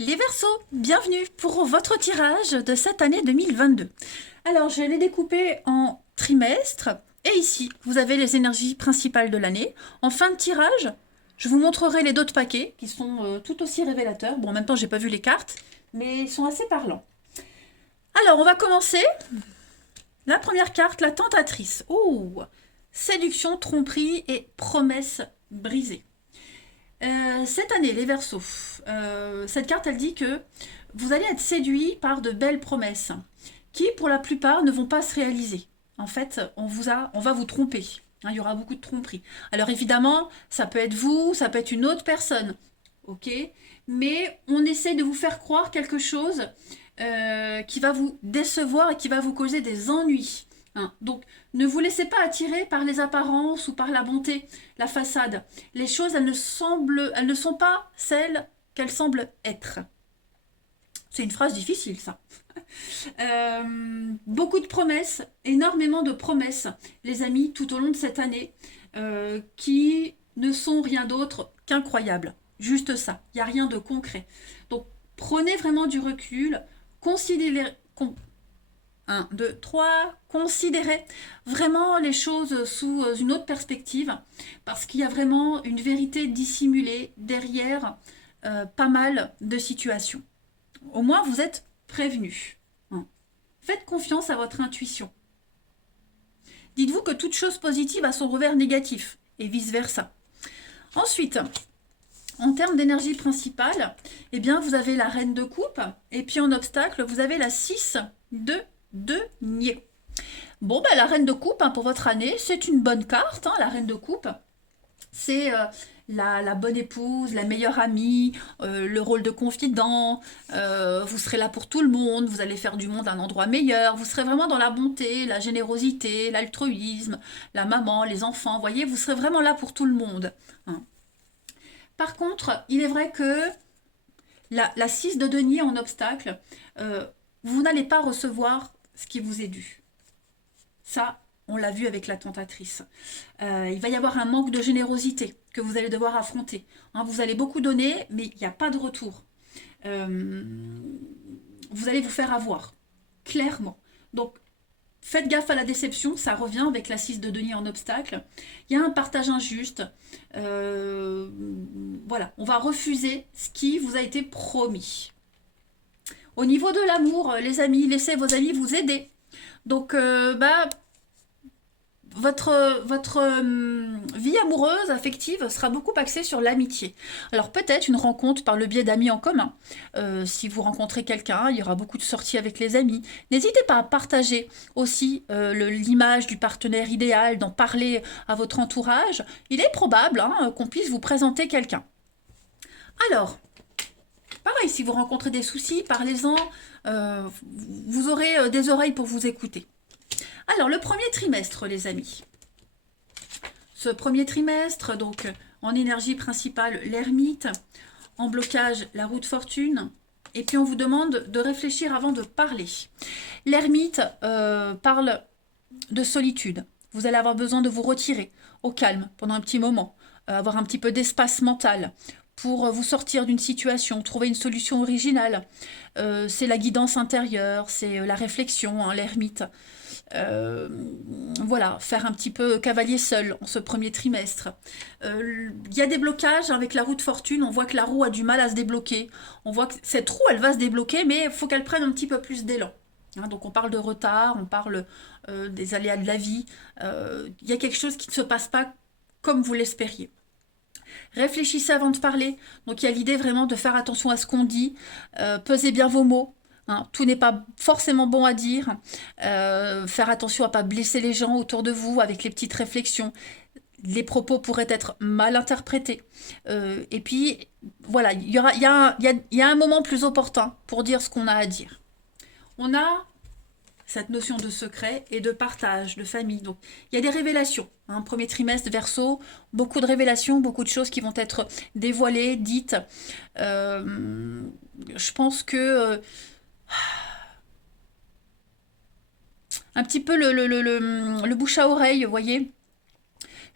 Les Verseaux, bienvenue pour votre tirage de cette année 2022. Alors, je l'ai découpé en trimestres et ici, vous avez les énergies principales de l'année. En fin de tirage, je vous montrerai les d'autres paquets qui sont tout aussi révélateurs. Bon, en même temps, j'ai pas vu les cartes, mais ils sont assez parlants. Alors, on va commencer. La première carte, la tentatrice. Ouh, séduction, tromperie et promesse brisée. Cette année, les Verseaux, cette carte, elle dit que vous allez être séduit par de belles promesses qui, pour la plupart, ne vont pas se réaliser. En fait, on va vous tromper. Hein, il y aura beaucoup de tromperies. Alors évidemment, ça peut être vous, ça peut être une autre personne, ok. Mais on essaie de vous faire croire quelque chose qui va vous décevoir et qui va vous causer des ennuis. Hein. Donc, ne vous laissez pas attirer par les apparences ou par la bonté, la façade. Les choses, elles ne sont pas celles qu'elles semblent être. C'est une phrase difficile, ça. Beaucoup de promesses, énormément de promesses, les amis, tout au long de cette année, qui ne sont rien d'autre qu'incroyables. Juste ça. Il n'y a rien de concret. Donc, prenez vraiment du recul, considérez, 1, 2, 3. Considérez vraiment les choses sous une autre perspective, parce qu'il y a vraiment une vérité dissimulée derrière pas mal de situations. Au moins, vous êtes prévenus. Hein. Faites confiance à votre intuition. Dites-vous que toute chose positive a son revers négatif, et vice-versa. Ensuite, en termes d'énergie principale, eh bien, vous avez la reine de coupe, et puis en obstacle, vous avez la 6 de denier. Bon, ben, la reine de coupe, hein, pour votre année, c'est une bonne carte, hein, la reine de coupe. C'est la bonne épouse, la meilleure amie, le rôle de confident, vous serez là pour tout le monde, vous allez faire du monde un endroit meilleur, vous serez vraiment dans la bonté, la générosité, l'altruisme, la maman, les enfants, vous voyez, vous serez vraiment là pour tout le monde. Hein. Par contre, il est vrai que la 6 de denier en obstacle, vous n'allez pas recevoir ce qui vous est dû. Ça, on l'a vu avec la tentatrice. Il va y avoir un manque de générosité que vous allez devoir affronter. Hein, vous allez beaucoup donner, mais il n'y a pas de retour. Euh, vous allez vous faire avoir, clairement. Donc, faites gaffe à la déception, ça revient avec la 6 de denier en obstacle. Il y a un partage injuste. Voilà, on va refuser ce qui vous a été promis. Au niveau de l'amour, les amis, laissez vos amis vous aider. Donc, votre vie amoureuse, affective, sera beaucoup axée sur l'amitié. Alors peut-être une rencontre par le biais d'amis en commun. Si vous rencontrez quelqu'un, il y aura beaucoup de sorties avec les amis. N'hésitez pas à partager aussi l'image du partenaire idéal, d'en parler à votre entourage. Il est probable hein, qu'on puisse vous présenter quelqu'un. Alors, pareil, si vous rencontrez des soucis, parlez-en. Vous aurez des oreilles pour vous écouter. Alors, le premier trimestre, les amis. Ce premier trimestre, donc en énergie principale, l'ermite, en blocage, la roue de fortune, et puis on vous demande de réfléchir avant de parler. L'ermite parle de solitude. Vous allez avoir besoin de vous retirer au calme pendant un petit moment, avoir un petit peu d'espace mental pour vous sortir d'une situation, trouver une solution originale. C'est la guidance intérieure, c'est la réflexion, hein, l'ermite. Voilà, faire un petit peu cavalier seul en ce premier trimestre. Il y a des blocages avec la roue de fortune, on voit que la roue a du mal à se débloquer. On voit que cette roue, elle va se débloquer, mais il faut qu'elle prenne un petit peu plus d'élan. Hein, donc on parle de retard, on parle des aléas de la vie. Il y a quelque chose qui ne se passe pas comme vous l'espériez. Réfléchissez avant de parler. Donc il y a l'idée vraiment de faire attention à ce qu'on dit. Pesez bien vos mots. Hein, tout n'est pas forcément bon à dire. Faire attention à ne pas blesser les gens autour de vous avec les petites réflexions. Les propos pourraient être mal interprétés. Et puis, voilà, il y a un moment plus opportun pour dire ce qu'on a à dire. On a cette notion de secret et de partage, de famille. Donc, il y a des révélations. Hein, premier trimestre, Verseau, beaucoup de révélations, beaucoup de choses qui vont être dévoilées, dites. Je pense que un petit peu le bouche à oreille, vous voyez.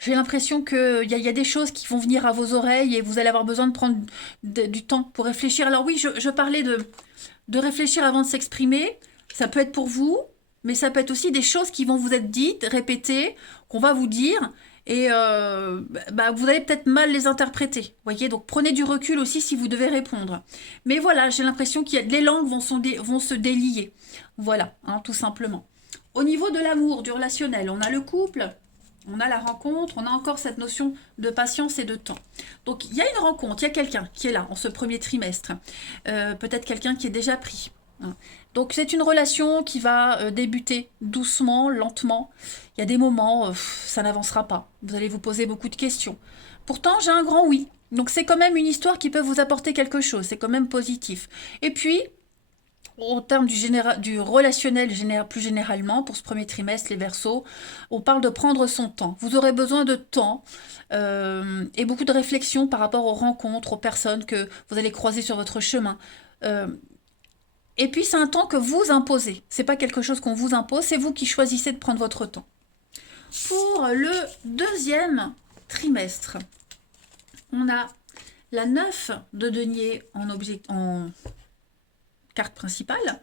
J'ai l'impression qu'il y a des choses qui vont venir à vos oreilles et vous allez avoir besoin de prendre du temps pour réfléchir. Alors oui, je parlais de réfléchir avant de s'exprimer. Ça peut être pour vous, mais ça peut être aussi des choses qui vont vous être dites, répétées, qu'on va vous dire. Et vous allez peut-être mal les interpréter. Voyez, donc prenez du recul aussi si vous devez répondre. Mais voilà, j'ai l'impression qu'il y a les langues vont se délier. Voilà, hein, tout simplement. Au niveau de l'amour, du relationnel, on a le couple, on a la rencontre, on a encore cette notion de patience et de temps. Donc il y a une rencontre, il y a quelqu'un qui est là en ce premier trimestre. Peut-être quelqu'un qui est déjà pris. Hein. Donc c'est une relation qui va débuter doucement, lentement. Il y a des moments, ça n'avancera pas. Vous allez vous poser beaucoup de questions. Pourtant, j'ai un grand oui. Donc c'est quand même une histoire qui peut vous apporter quelque chose. C'est quand même positif. Et puis, au terme du relationnel plus généralement, pour ce premier trimestre, les Verseaux, on parle de prendre son temps. Vous aurez besoin de temps et beaucoup de réflexion par rapport aux rencontres, aux personnes que vous allez croiser sur votre chemin. Euh, et puis c'est un temps que vous imposez. C'est pas quelque chose qu'on vous impose, c'est vous qui choisissez de prendre votre temps. Pour le deuxième trimestre, on a la 9 de denier en carte principale,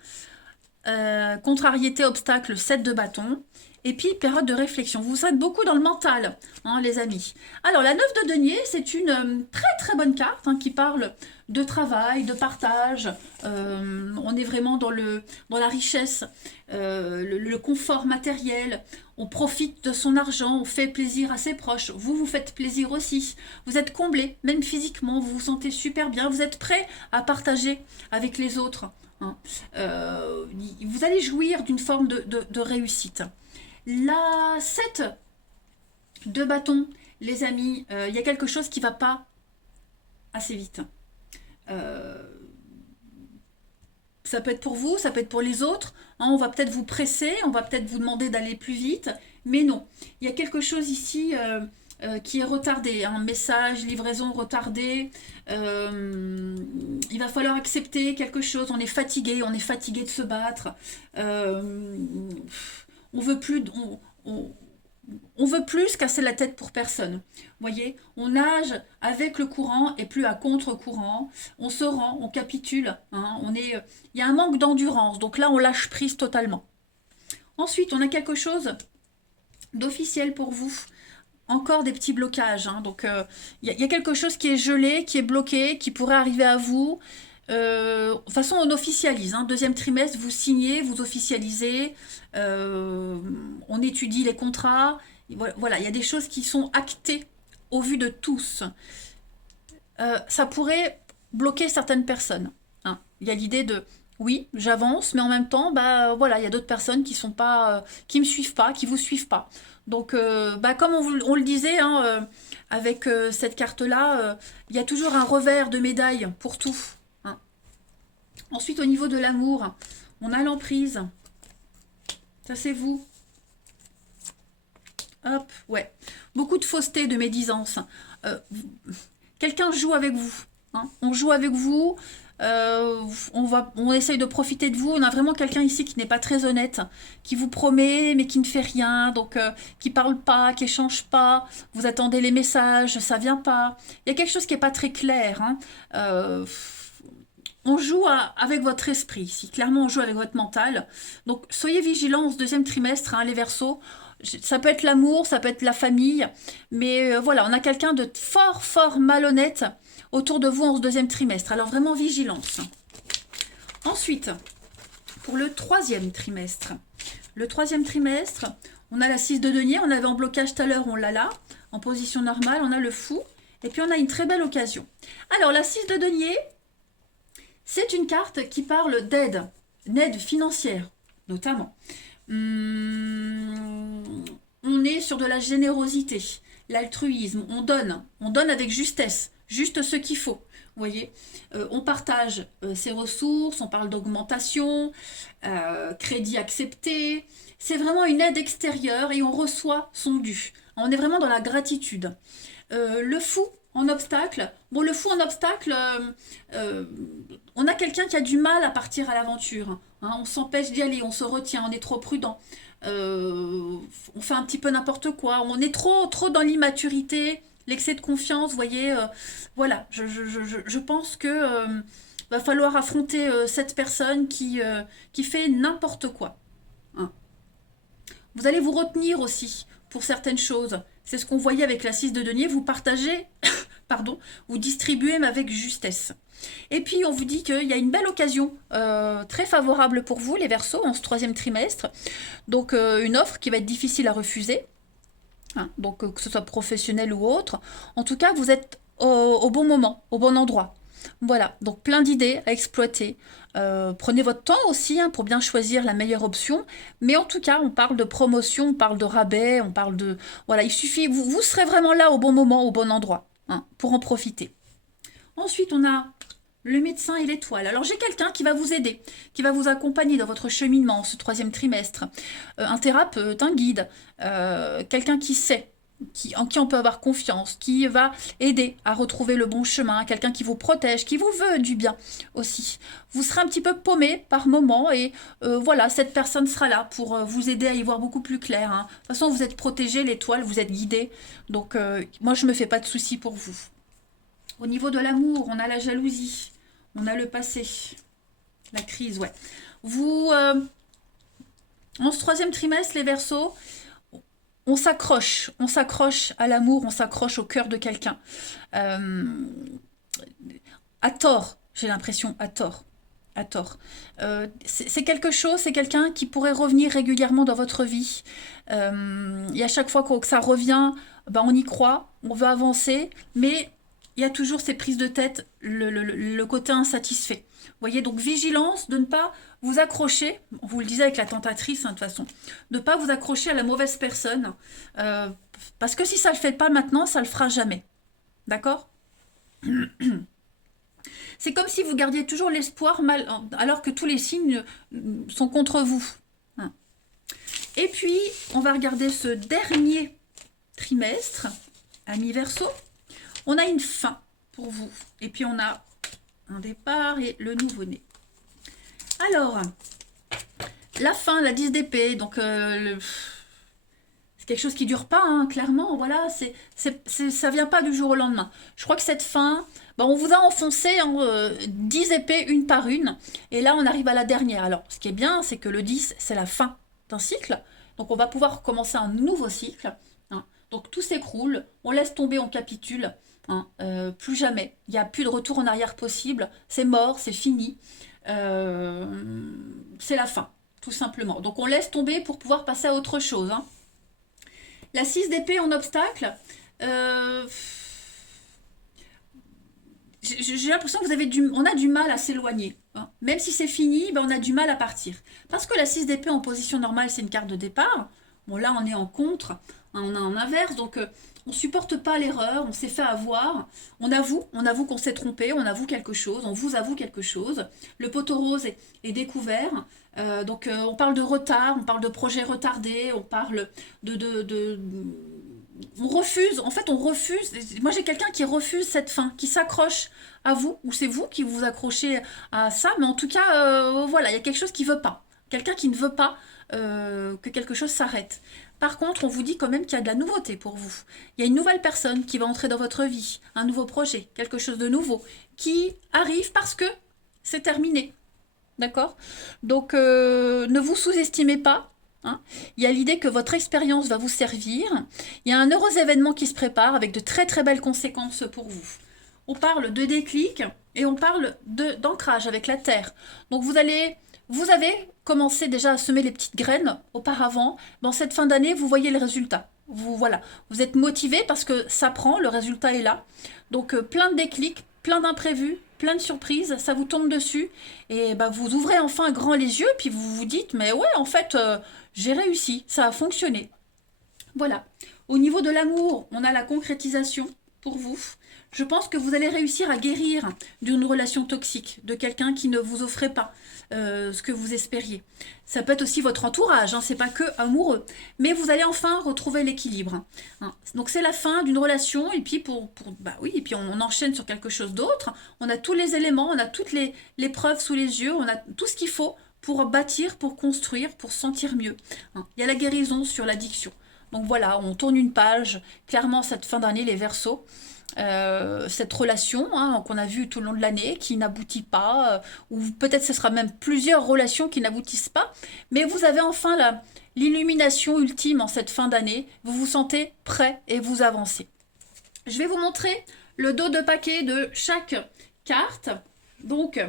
contrariété, obstacle, 7 de bâton, et puis période de réflexion. Vous êtes beaucoup dans le mental, hein, les amis. Alors la 9 de denier, c'est une très très bonne carte hein, qui parle de travail, de partage. On est vraiment dans la richesse, le confort matériel. On profite de son argent, on fait plaisir à ses proches. Vous faites plaisir aussi. Vous êtes comblé, même physiquement, vous vous sentez super bien. Vous êtes prêt à partager avec les autres. Hein. Vous allez jouir d'une forme de réussite. La 7 de bâton, les amis, il y a quelque chose qui ne va pas assez vite. Ça peut être pour vous, ça peut être pour les autres. Hein, on va peut-être vous presser, on va peut-être vous demander d'aller plus vite. Mais non, il y a quelque chose ici qui est retardé. Un message, livraison retardée. Il va falloir accepter quelque chose. On est fatigué de se battre. On veut plus, on veut plus se casser la tête pour personne. Voyez, on nage avec le courant et plus à contre-courant. On se rend, on capitule. Hein, il y a un manque d'endurance. Donc là, on lâche prise totalement. Ensuite, on a quelque chose d'officiel pour vous. Encore des petits blocages. Hein, donc, il y a quelque chose qui est gelé, qui est bloqué, qui pourrait arriver à vous. De toute façon, on officialise. Hein. Deuxième trimestre, vous signez, vous officialisez. On étudie les contrats. Voilà, il y a des choses qui sont actées au vu de tous. Ça pourrait bloquer certaines personnes. Hein. Il y a l'idée de oui, j'avance, mais en même temps, voilà, il y a d'autres personnes qui sont pas, qui me suivent pas, qui vous suivent pas. Donc, comme on le disait, hein, avec cette carte-là, il y a toujours un revers de médaille pour tout. Hein. Ensuite, au niveau de l'amour, on a l'emprise. Ça, c'est vous. Hop, ouais. Beaucoup de fausseté, de médisance. Quelqu'un joue avec vous. Hein. On joue avec vous. On essaye de profiter de vous. On a vraiment quelqu'un ici qui n'est pas très honnête, qui vous promet mais qui ne fait rien, donc qui parle pas, qui échange pas. Vous attendez les messages, ça vient pas. Il y a quelque chose qui est pas très clair. Hein. On joue avec votre esprit ici. Clairement, on joue avec votre mental. Donc, soyez vigilants en ce deuxième trimestre, hein, les Verseaux. Ça peut être l'amour, ça peut être la famille, mais voilà, on a quelqu'un de fort, fort malhonnête autour de vous en ce deuxième trimestre. Alors vraiment vigilance. Ensuite, pour le troisième trimestre. Le troisième trimestre, on a la 6 de denier, on avait en blocage tout à l'heure, on l'a là, en position normale, on a le fou, et puis on a une très belle occasion. Alors la 6 de denier, c'est une carte qui parle d'aide, d'aide financière, notamment. On est sur de la générosité, l'altruisme, on donne avec justesse, juste ce qu'il faut. Vous voyez, on partage ses ressources, on parle d'augmentation, crédit accepté. C'est vraiment une aide extérieure et on reçoit son dû. On est vraiment dans la gratitude. Le fou en obstacle. Bon, le fou en obstacle, on a quelqu'un qui a du mal à partir à l'aventure. Hein. On s'empêche d'y aller, on se retient, on est trop prudent. On fait un petit peu n'importe quoi. On est trop dans l'immaturité, l'excès de confiance, vous voyez. Voilà, je pense que va falloir affronter cette personne qui fait n'importe quoi. Hein. Vous allez vous retenir aussi pour certaines choses. C'est ce qu'on voyait avec la 6 de denier. Vous partagez, pardon, vous distribuez mais avec justesse. Et puis on vous dit qu'il y a une belle occasion très favorable pour vous, les Verseaux, en ce troisième trimestre. Donc une offre qui va être difficile à refuser. Hein, donc que ce soit professionnel ou autre. En tout cas, vous êtes au bon moment, au bon endroit. Voilà, donc plein d'idées à exploiter. Prenez votre temps aussi hein, pour bien choisir la meilleure option. Mais en tout cas, on parle de promotion, on parle de rabais, on parle de... Voilà, il suffit, vous serez vraiment là au bon moment, au bon endroit, hein, pour en profiter. Ensuite, on a le médecin et l'étoile. Alors, j'ai quelqu'un qui va vous aider, qui va vous accompagner dans votre cheminement ce troisième trimestre. Un thérapeute, un guide, quelqu'un qui sait, en qui on peut avoir confiance, qui va aider à retrouver le bon chemin, quelqu'un qui vous protège, qui vous veut du bien aussi. Vous serez un petit peu paumé par moment et voilà, cette personne sera là pour vous aider à y voir beaucoup plus clair. Hein. De toute façon, vous êtes protégé, l'étoile, vous êtes guidé. Donc, moi, je ne me fais pas de soucis pour vous. Au niveau de l'amour, on a la jalousie, on a le passé, la crise, ouais. Vous, en ce troisième trimestre, les Verseaux, on s'accroche à l'amour, on s'accroche au cœur de quelqu'un. À tort, j'ai l'impression, à tort. À tort. C'est quelque chose, c'est quelqu'un qui pourrait revenir régulièrement dans votre vie. Et à chaque fois que ça revient, ben on y croit, on veut avancer, mais il y a toujours ces prises de tête, le côté insatisfait. Vous voyez, donc vigilance de ne pas vous accrocher, on vous le disait avec la tentatrice, hein, de toute façon, de ne pas vous accrocher à la mauvaise personne, parce que si ça ne le fait pas maintenant, ça ne le fera jamais. D'accord? C'est comme si vous gardiez toujours l'espoir, alors que tous les signes sont contre vous. Hein. Et puis, on va regarder ce dernier trimestre, amis Verseaux. On a une fin pour vous. Et puis, on a un départ et le nouveau-né. Alors, la fin, la 10 d'épée, donc c'est quelque chose qui ne dure pas, hein, clairement, voilà, ça ne vient pas du jour au lendemain. Je crois que cette fin, ben, on vous a enfoncé 10 épées une par une, et là on arrive à la dernière. Alors, ce qui est bien, c'est que le 10, c'est la fin d'un cycle, donc on va pouvoir commencer un nouveau cycle. Hein. Donc tout s'écroule, on laisse tomber, on capitule. Hein, plus jamais, il n'y a plus de retour en arrière possible, c'est mort, c'est fini, c'est la fin, tout simplement. Donc on laisse tomber pour pouvoir passer à autre chose. Hein. La 6 d'épée en obstacle, j'ai l'impression que on a du mal à s'éloigner. Hein. Même si c'est fini, ben on a du mal à partir. Parce que la 6 d'épée en position normale, c'est une carte de départ. Bon là, on est en contre, hein, on est en inverse, donc... on ne supporte pas l'erreur, on s'est fait avoir, on avoue qu'on s'est trompé, on avoue quelque chose, on vous avoue quelque chose. Le poteau rose est découvert, donc on parle de retard, on parle de projet retardé, on parle on refuse, en fait on refuse, moi j'ai quelqu'un qui refuse cette fin, qui s'accroche à vous, ou c'est vous qui vous accrochez à ça, mais en tout cas, voilà, il y a quelque chose qui ne veut pas, quelqu'un qui ne veut pas que quelque chose s'arrête. Par contre, on vous dit quand même qu'il y a de la nouveauté pour vous. Il y a une nouvelle personne qui va entrer dans votre vie, un nouveau projet, quelque chose de nouveau, qui arrive parce que c'est terminé. D'accord? Donc, ne vous sous-estimez pas. Hein. Il y a l'idée que votre expérience va vous servir. Il y a un heureux événement qui se prépare avec de très très belles conséquences pour vous. On parle de déclic et on parle d'ancrage avec la terre. Donc, vous avez commencé déjà à semer les petites graines auparavant. Dans cette fin d'année, vous voyez le résultat. Voilà, vous êtes motivé parce que ça prend, le résultat est là. Donc plein de déclics, plein d'imprévus, plein de surprises, ça vous tombe dessus. Et bah, vous ouvrez enfin grand les yeux, puis vous vous dites, mais ouais, en fait, j'ai réussi, ça a fonctionné. Voilà. Au niveau de l'amour, on a la concrétisation pour vous. Je pense que vous allez réussir à guérir d'une relation toxique, de quelqu'un qui ne vous offrait pas ce que vous espériez. Ça peut être aussi votre entourage, hein, c'est pas que amoureux. Mais vous allez enfin retrouver l'équilibre. Hein. Donc c'est la fin d'une relation, et puis bah oui, et puis on enchaîne sur quelque chose d'autre. On a tous les éléments, on a toutes les preuves sous les yeux, on a tout ce qu'il faut pour bâtir, pour construire, pour se sentir mieux. Hein. Il y a la guérison sur l'addiction. Donc voilà, on tourne une page. Clairement, cette fin d'année, les Verseaux, cette relation hein, qu'on a vue tout le long de l'année, qui n'aboutit pas, ou peut-être ce sera même plusieurs relations qui n'aboutissent pas, mais vous avez enfin l'illumination ultime en cette fin d'année. Vous vous sentez prêt et vous avancez. Je vais vous montrer le dos de paquet de chaque carte. Donc,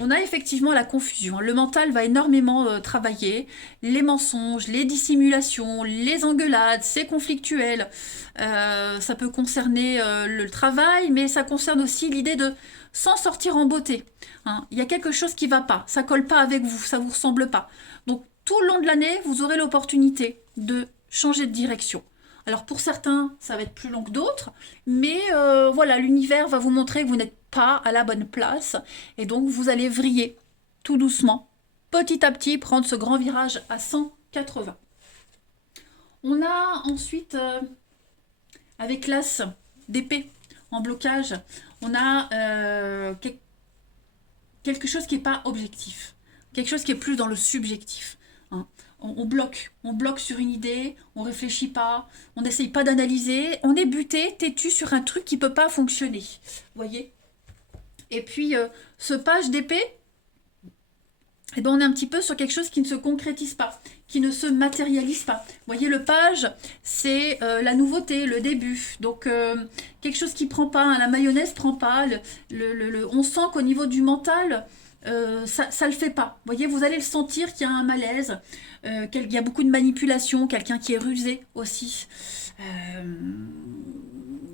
on a effectivement la confusion. Le mental va énormément travailler. Les mensonges, les dissimulations, les engueulades, c'est conflictuel. Ça peut concerner le travail, mais ça concerne aussi l'idée de s'en sortir en beauté. Hein. Il y a quelque chose qui ne va pas. Ça ne colle pas avec vous, ça ne vous ressemble pas. Donc, tout le long de l'année, vous aurez l'opportunité de changer de direction. Alors pour certains, ça va être plus long que d'autres, mais voilà, l'univers va vous montrer que vous n'êtes pas à la bonne place, et donc vous allez vriller tout doucement, petit à petit, prendre ce grand virage à 180. On a ensuite, avec l'as d'épée en blocage, on a quelque chose qui n'est pas objectif, quelque chose qui est plus dans le subjectif. Hein. On bloque sur une idée, on réfléchit pas, on n'essaye pas d'analyser, on est buté, têtu sur un truc qui peut pas fonctionner. Vous voyez? Et puis, ce page d'épée, eh ben, on est un petit peu sur quelque chose qui ne se concrétise pas, qui ne se matérialise pas. Vous voyez, le page, c'est la nouveauté, le début. Donc, quelque chose qui prend pas, hein, la mayonnaise prend pas. On sent qu'au niveau du mental, ça le fait pas. Vous voyez, vous allez le sentir qu'il y a un malaise, qu'il y a beaucoup de manipulation, quelqu'un qui est rusé aussi,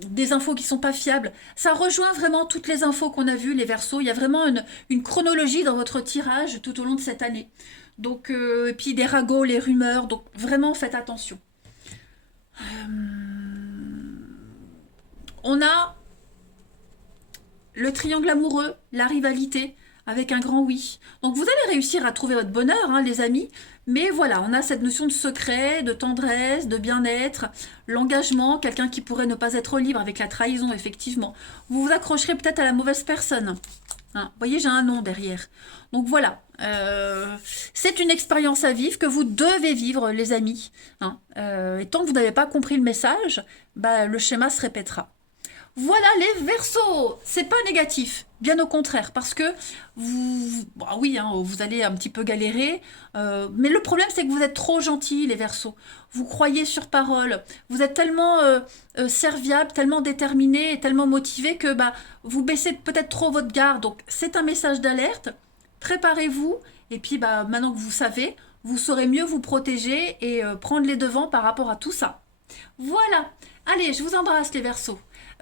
des infos qui sont pas fiables. Ça rejoint vraiment toutes les infos qu'on a vues, les Verseaux. Il y a vraiment une chronologie dans votre tirage tout au long de cette année. Donc, et puis des ragots, les rumeurs. Donc vraiment, faites attention. On a le triangle amoureux, la rivalité, avec un grand oui. Donc vous allez réussir à trouver votre bonheur, hein, les amis. Mais voilà, on a cette notion de secret, de tendresse, de bien-être, l'engagement, quelqu'un qui pourrait ne pas être libre avec la trahison, effectivement. Vous vous accrocherez peut-être à la mauvaise personne. Hein, vous voyez, j'ai un nom derrière. Donc voilà, c'est une expérience à vivre que vous devez vivre, les amis. Hein. Et tant que vous n'avez pas compris le message, bah, le schéma se répétera. Voilà les Verseaux, c'est pas négatif, bien au contraire, parce que bah oui, hein, vous allez un petit peu galérer, mais le problème c'est que vous êtes trop gentils les Verseaux, vous croyez sur parole, vous êtes tellement serviable, tellement déterminé et tellement motivé que bah, vous baissez peut-être trop votre garde, donc c'est un message d'alerte, préparez-vous, et puis bah, maintenant que vous savez, vous saurez mieux vous protéger et prendre les devants par rapport à tout ça. Voilà, allez, je vous embrasse les Verseaux.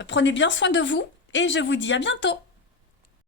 Prenez bien soin de vous et je vous dis à bientôt.